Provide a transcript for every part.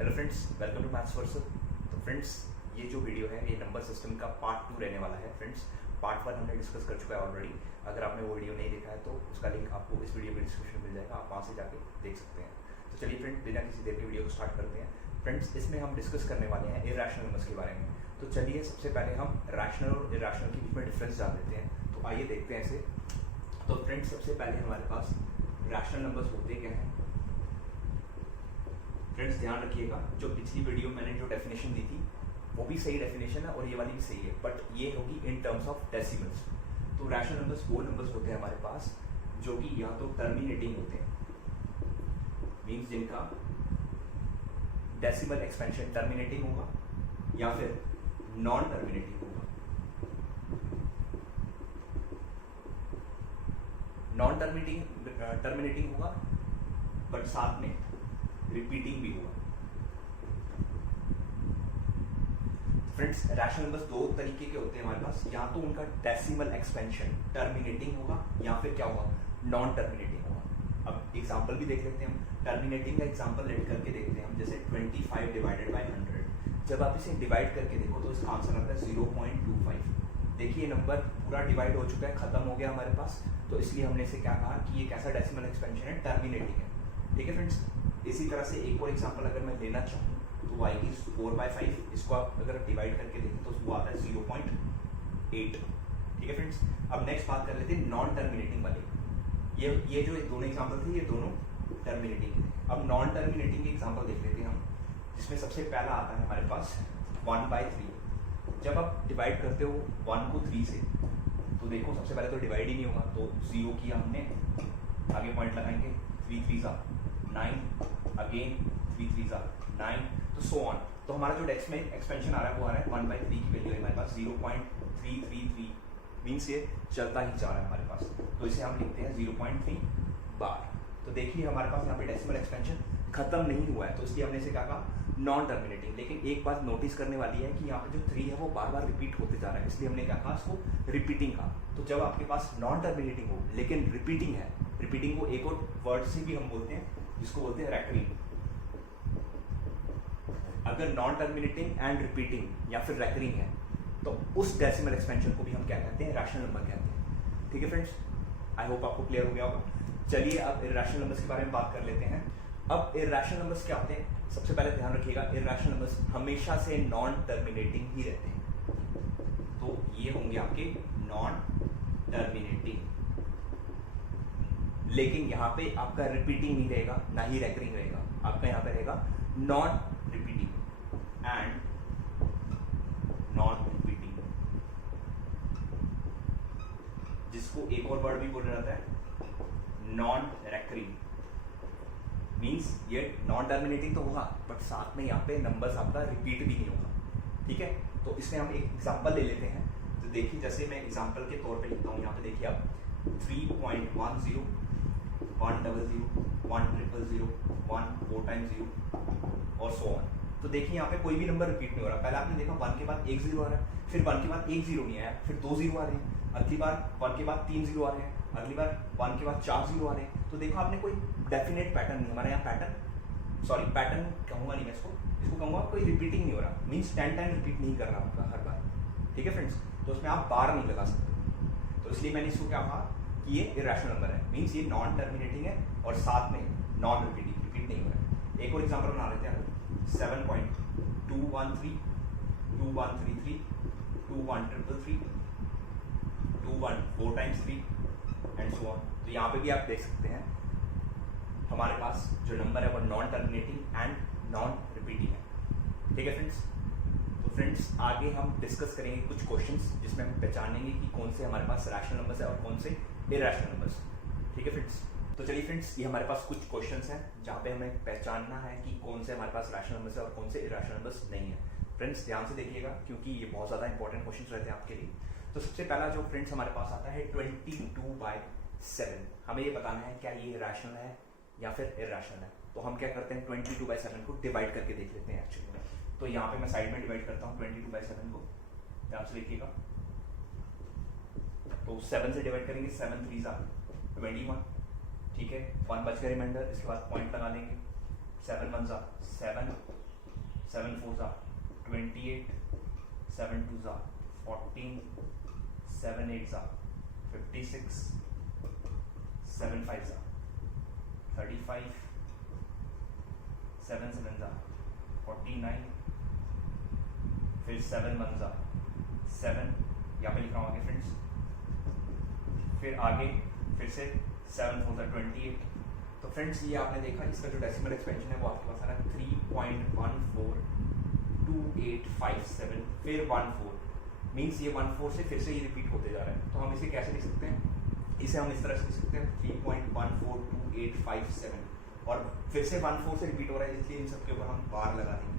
Hello friends, welcome to maths वर्सल। तो friends, ये जो वीडियो है ये नंबर सिस्टम का पार्ट 2 रहने वाला है। फ्रेंड्स, पार्ट 1 हमने डिस्कस कर चुका है ऑलरेडी। अगर आपने वो वीडियो नहीं देखा है तो उसका लिंक आपको इस वीडियो के डिस्क्रिप्शन में मिल जाएगा, आप वहाँ से जाके देख सकते हैं। तो चलिए फ्रेंड्स, बिना किसी देर के वीडियो को स्टार्ट करते हैं। फ्रेंड्स, इसमें हम डिस्कस करने वाले हैं इरैशनल नंबर्स के बारे में। तो चलिए सबसे पहले हम रैशनल और इरैशनल के बीच में डिफरेंस जान लेते हैं। तो आइए देखते हैं इसे। तो फ्रेंड्स, सबसे पहले हमारे पास रैशनल नंबर्स होते क्या हैं। फ्रेंड्स, ध्यान रखिएगा, जो पिछली वीडियो मैंने जो डेफिनेशन दी थी वो भी सही डेफिनेशन है और ये वाली भी सही है, बट ये होगी इन टर्म्स ऑफ डेसिमल्स। तो रैशनल नंबर्स वो नंबर्स होते हैं हमारे पास जो कि या तो टर्मिनेटिंग होते हैं, मींस जिनका डेसिमल एक्सपेंशन टर्मिनेटिंग होगा, या फिर नॉन टर्मिनेटिंग होगा। नॉन टर्मिनेटिंग होगा बट साथ में रिपीटिंग भी होगा। फ्रेंड्स, रैशनल नंबर्स दो तरीके के होते हैं हमारे पास, या तो उनका डेसिमल एक्सपेंशन टर्मिनेटिंग होगा या फिर क्या होगा, नॉन टर्मिनेटिंग होगा। अब एग्जांपल भी देख लेते हैं हम। टर्मिनेटिंग का एग्जांपल लेट करके देखते हैं हम, जैसे 25 डिवाइडेड बाय 100। जब आप इसे डिवाइड करके देखो तो इसका आंसर आता है 0.25। देखिए, नंबर पूरा डिवाइड हो चुका है, खत्म हो गया हमारे पास, तो इसलिए हमने इसे क्या कहा कि ये कैसा डेसिमल एक्सपेंशन है, टर्मिनेटिंग है। ठीक है फ्रेंड्स, इसी तरह से एक और एग्जांपल अगर मैं लेना चाहूँ तो y की 4/5, इसको आप अगर डिवाइड करके देखें तो वो आता है 0.8। ठीक है फ्रेंड्स, अब नेक्स्ट बात कर लेते हैं नॉन टर्मिनेटिंग वाले। ये जो दोनों एग्जांपल थे ये दोनों टर्मिनेटिंग थे। अब नॉन टर्मिनेटिंग के एग्जांपल देख लेते हैं हम, जिसमें सबसे पहला आता है हमारे पास 1/3। जब आप डिवाइड करते हो 1 को 3 से तो देखो सबसे पहले तो डिवाइड ही नहीं होगा, तो 0 किया हमने, आगे पॉइंट लगाएंगे, 3 3 9, अगेन 3 3 9, तो सो ऑन। तो हमारा जो डेसिमल एक्सपेंशन आ रहा है वो आ रहा है 1/3 की वैल्यू है हमारे पास 0.333, मीन्स ये चलता ही जा रहा है हमारे पास, तो इसे हम लिखते हैं 0.3 बार। तो देखिए हमारे पास यहाँ पे डेसिमल एक्सपेंशन खत्म नहीं हुआ है, तो इसलिए हमने इसे क्या कहा, नॉन टर्मिनेटिंग। लेकिन एक बात नोटिस करने वाली है कि यहाँ पे जो 3 है वो बार बार रिपीट होते जा रहा है, इसलिए हमने क्या कहा, इसको रिपीटिंग कहा। तो जब आपके पास नॉन टर्मिनेटिंग हो लेकिन रिपीटिंग है, रिपीटिंग को एक और वर्ड से भी हम बोलते हैं जिसको बोलते हैं रेकरिंग। अगर नॉन टर्मिनेटिंग एंड रिपीटिंग या फिर रेकरिंग है तो उस डेसिमल एक्सपेंशन को भी हम क्या कहते हैं, रैशनल नंबर कहते हैं। ठीक है फ्रेंड्स, आई होप आपको क्लियर हो गया होगा। चलिए अब इरैशनल नंबर्स के बारे में बात कर लेते हैं। अब इरैशनल नंबर्स क्या होते हैं, सबसे पहले ध्यान रखिएगा, इरैशनल नंबर्स हमेशा से नॉन टर्मिनेटिंग ही रहते हैं। तो ये होंगे आपके नॉन टर्मिनेटिंग, लेकिन यहाँ पे आपका रिपीटिंग नहीं रहेगा, ना ही रेकरिंग रहेगा, आपका यहाँ पे रहेगा non repeating and non repeating, जिसको एक और वर्ड भी बोला जाता है नॉन रेकरिंग। मींस ये नॉन टर्मिनेटिंग तो होगा बट साथ में यहाँ पे नंबर्स आपका रिपीट भी नहीं होगा। ठीक है, तो इसमें हम एक एग्जांपल ले लेते हैं। तो देखिए, जैसे मैं एग्जांपल के तौर पे लिखता हूँ, यहाँ पे देखिए आप 3.10 100 100 1 4 times 0 और सो ऑन। तो देखिए यहाँ पे कोई भी नंबर रिपीट नहीं हो रहा। पहले आपने देखा 1 के बाद 1 0 आ रहा है, फिर 1 के बाद 1 0 नहीं आया, फिर 2 0 आ रहे हैं, अगली बार 1 के बाद 3 0 आ रहे हैं, अगली बार 1 के बाद 4 0 आ रहे हैं। तो देखो आपने कोई डेफिनेट पैटर्न नहीं, हमारे यहाँ पैटर्न कहूँगा नहीं मैं इसको कहूँगा कोई रिपीटिंग नहीं हो रहा, मीन्स 10 टाइम रिपीट नहीं कर रहा आपका हर बार। ठीक है फ्रेंड्स, तो उसमें आप बार नहीं लगा सकते, तो इसलिए मैंने इसको क्या कहा कि ये इरैशनल नंबर है, मीन्स ये नॉन टर्मिनेटिंग है और साथ में नॉन रिपीट नहीं हो रहा है। एक और एग्जांपल बना लेते हैं, 7.213 2133 21333 21 4 times 3 एंड सो ऑन। तो यहाँ पे भी आप देख सकते हैं हमारे पास जो नंबर है वो non terminating and non repeating है। ठीक है फ्रेंड्स, तो फ्रेंड्स आगे हम डिस्कस करेंगे कुछ क्वेश्चंस जिसमें हम पहचानेंगे कि कौन से हमारे पास रैशनल नंबर्स है और कौन से इरैशनल नंबर्स। ठीक है फ्रेंड्स, तो चलिए फ्रेंड्स, ये हमारे पास कुछ क्वेश्चंस हैं जहाँ पे हमें पहचानना है कि कौन से हमारे पास रैशनल नंबर्स है और कौन से इरैशनल नंबर्स नहीं है। फ्रेंड्स ध्यान से देखिएगा क्योंकि ये बहुत ज़्यादा इंपॉर्टेंट क्वेश्चंस रहते हैं आपके लिए। तो सबसे पहला जो फ्रेंड्स हमारे पास आता है 22/7। हमें ये बताना है क्या ये रैशनल है या फिर इरैशनल है। तो हम क्या करते हैं, 22/7 को डिवाइड करके देख लेते हैं एक्चुअली में। तो यहाँ पे मैं साइड में डिवाइड करता हूँ 22/7 को, ध्यान से देखिएगा। तो 7 से डिवाइड करेंगे, 7 3 21, ठीक है, 1 बच गया रिमाइंडर, इसके बाद पॉइंट लगा देंगे, 7 1 7 7 4 28, 7 2 14, 7 8 56, 7 5 35, 7 7 49, फिर 7 1 7, यहाँ पे लिख रहा हूँ आगे फ्रेंड्स, फिर आगे फिर से 7 4 28। तो फ्रेंड्स ये आपने देखा, इसका जो डेसिमल एक्सपेंशन है वो आपके पास आ रहा है 3.142857, फिर 14 मीन्स ये 14 से फिर से ये रिपीट होते जा रहा है। तो हम इसे कैसे लिख सकते हैं, इसे हम इस तरह से लिख सकते हैं 3.142857, और फिर से 14 से रिपीट हो रहा है, इसलिए इन सबके ऊपर हम बार लगा देंगे।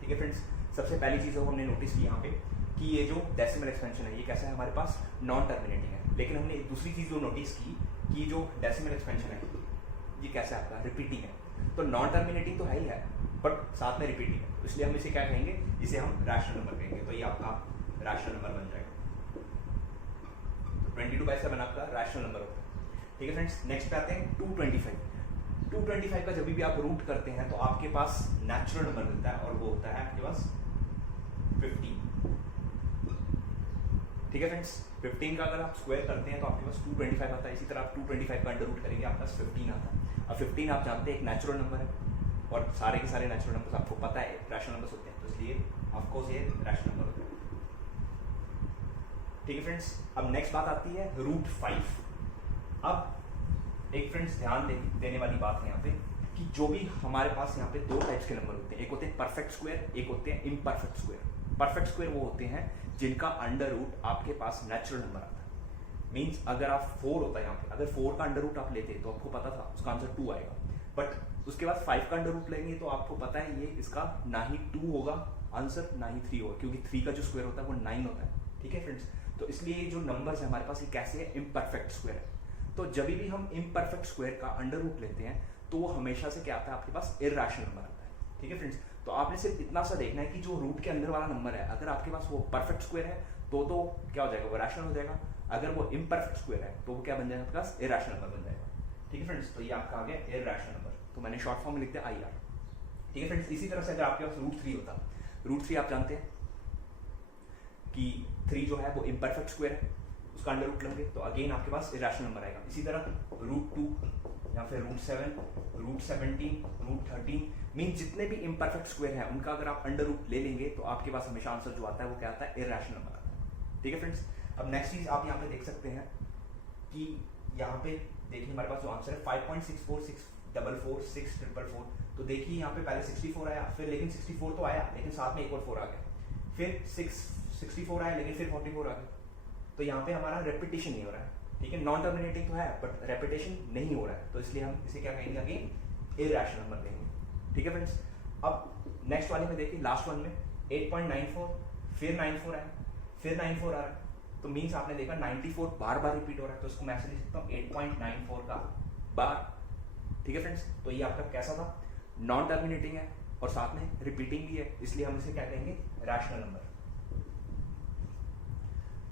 ठीक है फ्रेंड्स, सबसे पहली चीज़ हमने नोटिस की यहाँ पे कि ये जो डेसिमल एक्सपेंशन है ये कैसा है, हमारे पास नॉन टर्मिनेटिंग है। लेकिन हमने दूसरी चीज़ जो नोटिस की कि जो डेसिमल एक्सपेंशन है ये कैसा है आपका, रिपीटिंग है। तो नॉन टर्मिनेटिंग तो है ही है, बट साथ में रिपीटिंग है, इसलिए हम इसे क्या कहेंगे, इसे हम रैशनल नंबर कहेंगे। तो ये आपका रैशनल नंबर बन जाएगा। तो 22/7 आपका रैशनल नंबर होता है। ठीक है फ्रेंड्स, नेक्स्ट पे आते हैं 225। 225 का जब भी आप रूट करते हैं तो आपके पास नेचुरल नंबर मिलता है, और वो होता है आपके पास 15। ठीक है फ्रेंड्स, 15 का अगर आप स्क्वायर करते हैं तो आपके पास 225 आता है। इसी तरह आप 225 का अंडर रूट करेंगे, आपके पास 15 आता है। अब 15 आप जानते हैं एक नेचुरल नंबर है, और सारे के सारे नेचुरल नंबर्स आपको पता है रैशनल नंबर्स होते हैं, तो इसलिए ऑफकोर्स ये रैशनल नंबर होता है। ठीक है फ्रेंड्स, अब नेक्स्ट बात आती है √5। अब एक फ्रेंड्स ध्यान देने वाली बात है यहाँ पे कि जो भी हमारे पास यहाँ पे दो टाइप्स के नंबर होते हैं, एक होते हैं परफेक्ट स्क्वायर, एक होते हैं इम्परफेक्ट स्क्वायर। परफेक्ट स्क्वायर वो होते हैं जिनका अंडर रूट आपके पास नेचुरल नंबर आता है। मीन्स अगर आप 4 होता है यहाँ पे, अगर 4 का अंडर रूट आप लेते तो आपको पता था उसका आंसर 2 आएगा, बट उसके बाद 5 का अंडर रूट लेंगे तो आपको पता है ये इसका ना ही 2 होगा आंसर, ना ही 3 होगा, क्योंकि 3 का जो स्क्वायर होता है वो 9 होता है। ठीक है फ्रेंड्स, तो इसलिए जो नंबर्स है हमारे पास ये कैसे है, इम्परफेक्ट स्क्वायर है। तो जब भी हम इम्परफेक्ट स्क्वायर का अंडर रूट लेते हैं तो वो हमेशा से क्या आता है, आपके पास इर्रेशनल नंबर आता है। ठीक है फ्रेंड्स, तो आपने सिर्फ इतना सा देखना है कि जो रूट के अंदर वाला नंबर है, अगर आपके पास वो परफेक्ट स्क्वायर है तो क्या हो जाएगा, वो रैशनल हो जाएगा। अगर वो इम्परफेक्ट स्क्वायर है तो वो क्या बन जाएगा, आपके पास इर्रेशनल नंबर बन जाएगा। ठीक है फ्रेंड्स, तो ये आपका आ गया इर्रेशनल नंबर, तो मैंने शॉर्ट फॉर्म में लिख दिया IR। ठीक है फ्रेंड्स, इसी तरह से अगर आपके पास √3 होता, √3 आप जानते हैं कि 3 जो है वो इम्परफेक्ट स्क्वायर है, उसका अंडर रूट लेंगे तो अगेन आपके पास इरेशनल नंबर आएगा। इसी तरह √2 या फिर √7, √17, √13 मीन जितने भी इम्परफेक्ट स्क्वायर हैं उनका अगर आप अंडर रूट ले लेंगे तो आपके पास हमेशा आंसर जो आता है वो क्या आता है, इरेशनल नंबर आता है। ठीक है फ्रेंड्स, अब नेक्स्ट चीज आप यहाँ पे देख सकते हैं कि यहाँ पे देखिए हमारे पास जो आंसर है 5.64644644, तो देखिए यहाँ पे पहले 64 आया, फिर लेकिन 64 तो आया लेकिन साथ में एक और 4 आ गया, फिर 64 आया लेकिन फिर 44 आ गया। तो यहाँ पे हमारा रेपिटेशन नहीं हो रहा है। ठीक है, नॉन टर्मिनेटिंग तो है बट रेपिटेशन नहीं हो रहा है, तो इसलिए हम इसे क्या कहेंगे, अगेन इरेशनल नंबर कहेंगे। ठीक है फ्रेंड्स, अब नेक्स्ट वाले में देखिए लास्ट वन में 8.94, फिर 94 आया, फिर 94 आ रहा है, तो मीन्स आपने देखा 94 बार बार रिपीट हो रहा है, तो इसको मैं ऐसे लिख सकता हूँ 8.94 का बार। ठीक है फ्रेंड्स, तो ये आपका कैसा था, नॉन टर्मिनेटिंग है और साथ में रिपीटिंग भी है, इसलिए हम इसे क्या कहेंगे, रैशनल नंबर।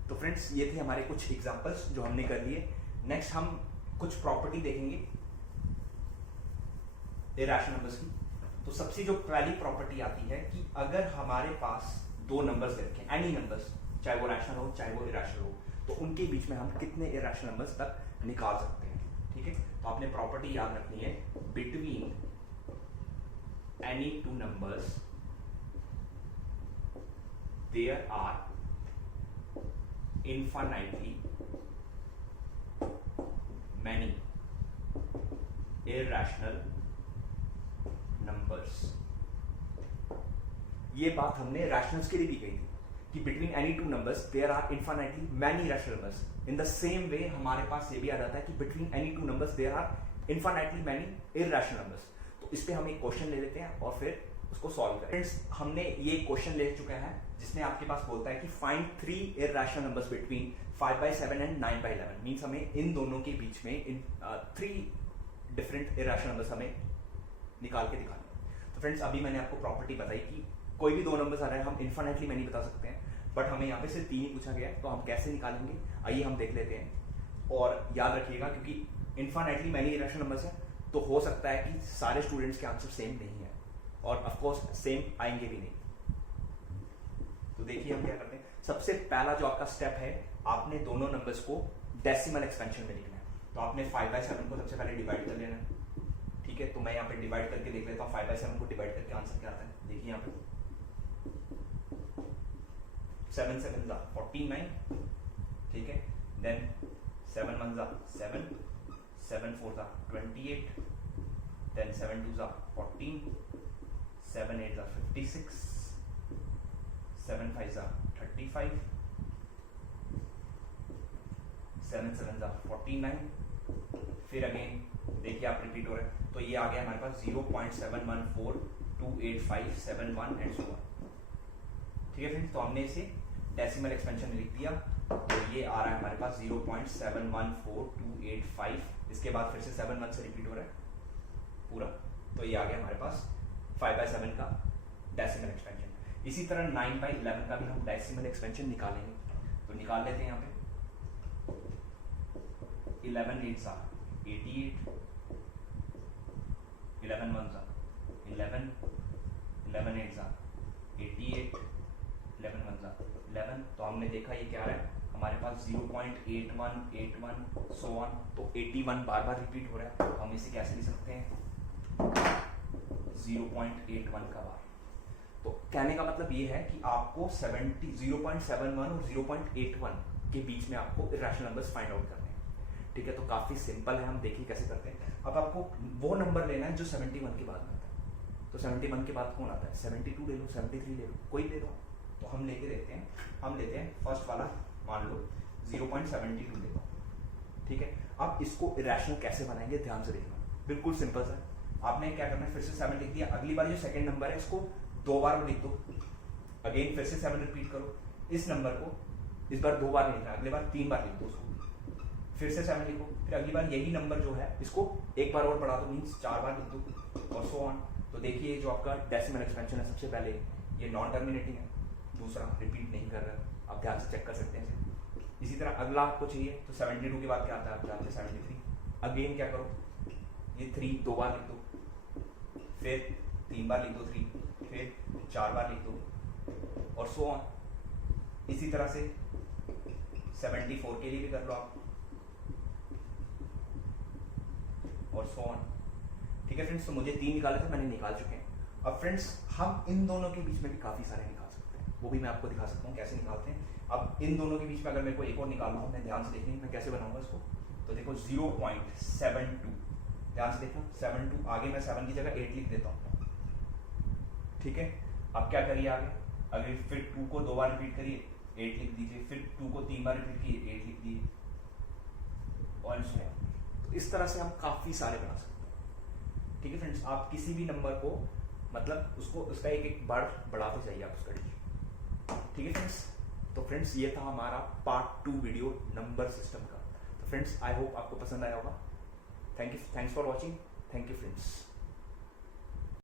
तो फ्रेंड्स ये थे हमारे कुछ एग्जांपल्स जो हमने कर लिए। नेक्स्ट हम कुछ प्रॉपर्टी देखेंगे इरेशनल नंबर्स की। तो सबसे जो पहली प्रॉपर्टी आती है कि अगर हमारे पास दो नंबर्स रखें, एनी नंबर्स, चाहे वो रैशनल हो चाहे वो इरेशनल हो, तो उनके बीच में हम कितने इरेशनल नंबर्स तक निकाल सकते हैं। ठीक है, तो आपने प्रॉपर्टी याद रखनी है, between any two numbers there are infinitely many irrational numbers। ये बात हमने रैशनल्स के लिए भी कही थी कि between any two numbers there are infinitely many rational numbers. In the same way हमारे पास ये भी आ जाता है कि between any two numbers there are infinitely many irrational numbers. तो इस पे हम एक क्वेश्चन ले लेते हैं और फिर उसको सॉल्व करें। फ्रेंड्स हमने ये क्वेश्चन ले चुके हैं जिसमें आपके पास बोलता है कि find 3 irrational numbers between 5/7 and 9/11। Means हमें इन दोनों के बीच में 3 डिफरेंट इररेशनल नंबर्स हमें निकाल के दिखाने। तो फ्रेंड्स अभी मैंने आपको प्रॉपर्टी बताई कि कोई भी दो नंबर्स आ रहे हैं हम इनफाइनाइटली मैनी बता सकते हैं, बट हमें यहाँ पे सिर्फ 3 ही पूछा गया है, तो हम कैसे निकालेंगे आइए हम देख लेते हैं। और याद रखिएगा क्योंकि इनफाइनाइटली मैनी इररेशनल नंबर्स है तो हो सकता है कि सारे स्टूडेंट्स के आंसर सेम नहीं है, और ऑफ कोर्स सेम आएंगे भी नहीं। तो देखिए हम क्या करते हैं, सबसे पहला जो आपका स्टेप है, आपने दोनों नंबर्स को डेसिमल एक्सपेंशन में लिखना है। तो आपने 5/7 को सबसे पहले डिवाइड कर लेना है, ठीक है। तो मैं यहाँ पे डिवाइड करके देख लेता हूँ, 5/7 को डिवाइड करके आंसर क्या आता है। देखिए यहाँ पे 7 7 49, ठीक है। देन 7 1 7, 7 4 28, देन 7 2 14, 7 8 56, 7 5 35, 7 7 49, फिर अगेन देखिए आप रिपीट हो रहे हैं। तो ये आ गया हमारे पास 0.7142857 एंड सो ऑन, ठीक है फ्रेंड्स। तो हमने इसे डेसिमल एक्सपेंशन में लिख दिया, तो ये आ रहा है हमारे पास 0.714285। इसके बाद फिर से 7 1 से रिपीट हो रहा है पूरा, तो ये आ गया हमारे पास 5/7 का डेसिमल एक्सपेंशन। इसी तरह 9/11 का भी हम डेसिमल एक्सपेंशन निकालेंगे, तो निकाल लेते हैं यहाँ पे। 11 8 88, 11 1 11, 11 8 88, 11 1 11। तो हमने देखा ये क्या है हमारे पास 0.8181 सो ऑन। तो 81 बार बार रिपीट हो रहा है, तो हम इसे कैसे लिख सकते हैं, 0.81 का बार। तो कहने का मतलब ये है कि आपको 0.71 और 0.81 के बीच में आपको इरेशनल नंबर्स फाइंड आउट करने हैं, ठीक है। तो काफी सिंपल है, हम देखिए कैसे करते हैं। अब आपको वो नंबर लेना है जो 71 के बाद में आता है। तो 71 के बाद कौन आता है, 72 ले लो, 73 ले लो, कोई ले लो। तो हम लेके देखते हैं, हम लेते हैं फर्स्ट वाला, मान लो 0.72 ले लो, ठीक है। अब इसको इरेशनल कैसे बनाएंगे ध्यान से देखना, बिल्कुल सिंपल सा। आपने क्या करना है, फिर से 7 लिख दिया, अगली बार जो सेकंड नंबर है इसको 2 बार लिख दो, अगेन फिर से 7 रिपीट करो। इस नंबर को इस बार 2 बार नहीं लिखना, अगली बार 3 बार लिख दो उसको, फिर से 7 लिखो, फिर अगली बार यही नंबर जो है इसको 1 बार और बढ़ा दो, मीन्स 4 बार लिख दो, और सो ऑन। तो देखिए जो आपका डेसिमल एक्सपेंशन है, सबसे पहले ये नॉन टर्मिनेटिंग है, दूसरा रिपीट नहीं कर रहा है, आप ध्यान से चेक कर सकते हैं इसे। इसी तरह अगला आपको चाहिए, तो 72 के बाद क्या आता है, आप जानते हैं 73। अगेन क्या करो, ये 3 2 बार लिख दो, फिर 3 बार लिख दो 3, फिर 4 बार लिख दो, और सो ऑन। इसी तरह से 74 के लिए भी कर लो आप, और सो ऑन, ठीक है फ्रेंड्स। तो मुझे 3 निकाले थे, मैंने निकाल चुके हैं। अब फ्रेंड्स हम इन दोनों के बीच में भी काफी सारे निकाल सकते हैं, वो भी मैं आपको दिखा सकता हूँ कैसे निकालते हैं। अब इन दोनों के बीच में अगर मेरे को एक और निकालना हो, मैं ध्यान से देखनी मैं कैसे बनाऊंगा इसको। तो देखो 0.72, ध्यान से देखना 72, आगे मैं 7 की जगह 8 लिख देता हूँ, ठीक है। अब क्या करिए आगे, अगर फिर 2 को 2 बार रिपीट करिए, 8 लिख दीजिए, फिर 2 को 3 बार रिपीट कीजिए, 8 लिख दीजिए, और सो ऑन। तो इस तरह से हम काफी सारे बना सकते हैं, ठीक है फ्रेंड्स। आप किसी भी नंबर को मतलब उसको उसका एक एक बार बढ़ाते जाइए आप उसका, ठीक है फ्रेंड्स। तो फ्रेंड्स ये था हमारा पार्ट 2 वीडियो नंबर सिस्टम का। तो फ्रेंड्स आई होप आपको पसंद आया होगा। Thanks for watching, thank you friends.